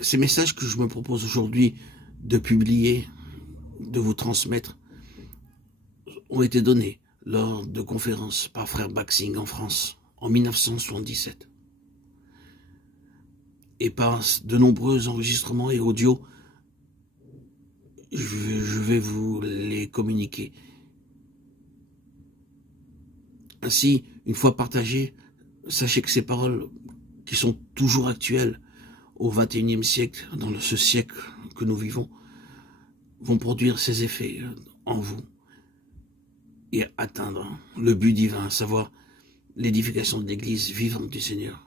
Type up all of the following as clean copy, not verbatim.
Ces messages que je me propose aujourd'hui de publier, de vous transmettre, ont été donnés lors de conférences par frère Baxing en France en 1977 et par de nombreux enregistrements et audios. Je vais vous les communiquer. Ainsi, une fois partagées, sachez que ces paroles, qui sont toujours actuelles au XXIe siècle, dans ce siècle que nous vivons, vont produire ces effets en vous et atteindre le but divin, à savoir l'édification de l'Église vivante du Seigneur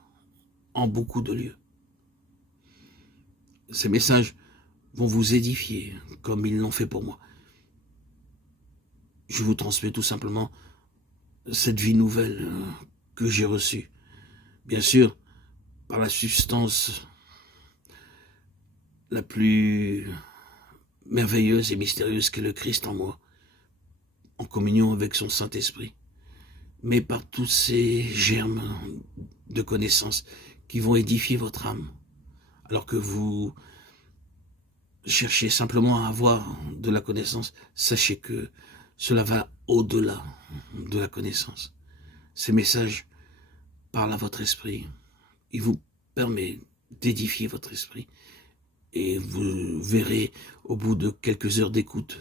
en beaucoup de lieux. Ces messages vont vous édifier comme ils l'ont fait pour moi. Je vous transmets tout simplement cette vie nouvelle que j'ai reçue. Bien sûr, par la substance la plus merveilleuse et mystérieuse qu'est le Christ en moi, en communion avec son Saint-Esprit, mais par tous ces germes de connaissances qui vont édifier votre âme, alors que vous cherchez simplement à avoir de la connaissance. Sachez que cela va au-delà de la connaissance. Ces messages parlent à votre esprit. Ils vous permettent d'édifier votre esprit. Et vous verrez au bout de quelques heures d'écoute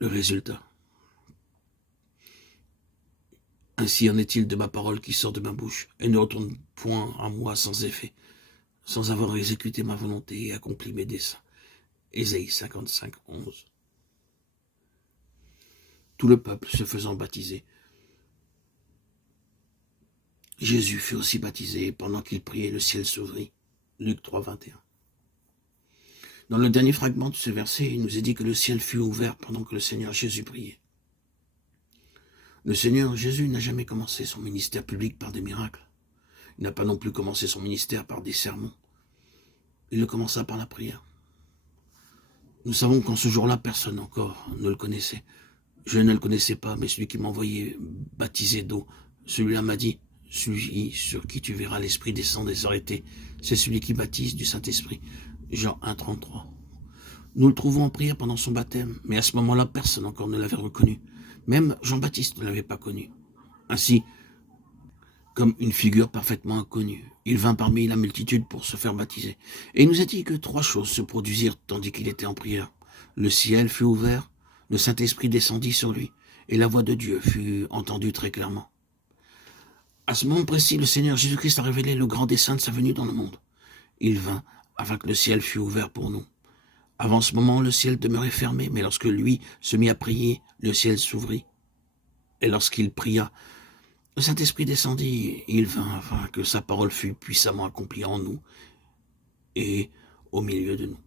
le résultat. Ainsi en est-il de ma parole qui sort de ma bouche et ne retourne point à moi sans effet, sans avoir exécuté ma volonté et accompli mes desseins. Ésaïe 55, 11. Tout le peuple se faisant baptiser, Jésus fut aussi baptisé, et pendant qu'il priait, le ciel s'ouvrit. Luc 3, 21. Dans le dernier fragment de ce verset, il nous est dit que le ciel fut ouvert pendant que le Seigneur Jésus priait. Le Seigneur Jésus n'a jamais commencé son ministère public par des miracles. Il n'a pas non plus commencé son ministère par des sermons. Il le commença par la prière. Nous savons qu'en ce jour-là, personne encore ne le connaissait. Je ne le connaissais pas, mais celui qui m'a envoyé baptiser d'eau, celui-là m'a dit, celui sur qui tu verras l'Esprit descendre et s'arrêter, c'est celui qui baptise du Saint-Esprit. Jean 1, 33. Nous le trouvons en prière pendant son baptême, mais à ce moment-là, personne encore ne l'avait reconnu. Même Jean-Baptiste ne l'avait pas connu. Ainsi, comme une figure parfaitement inconnue, il vint parmi la multitude pour se faire baptiser. Et il nous a dit que 3 choses se produisirent tandis qu'il était en prière. Le ciel fut ouvert, le Saint-Esprit descendit sur lui, et la voix de Dieu fut entendue très clairement. À ce moment précis, le Seigneur Jésus-Christ a révélé le grand dessein de sa venue dans le monde. Il vint afin que le ciel fût ouvert pour nous. Avant ce moment, le ciel demeurait fermé, mais lorsque lui se mit à prier, le ciel s'ouvrit. Et lorsqu'il pria, le Saint-Esprit descendit, il vint afin que sa parole fût puissamment accomplie en nous et au milieu de nous.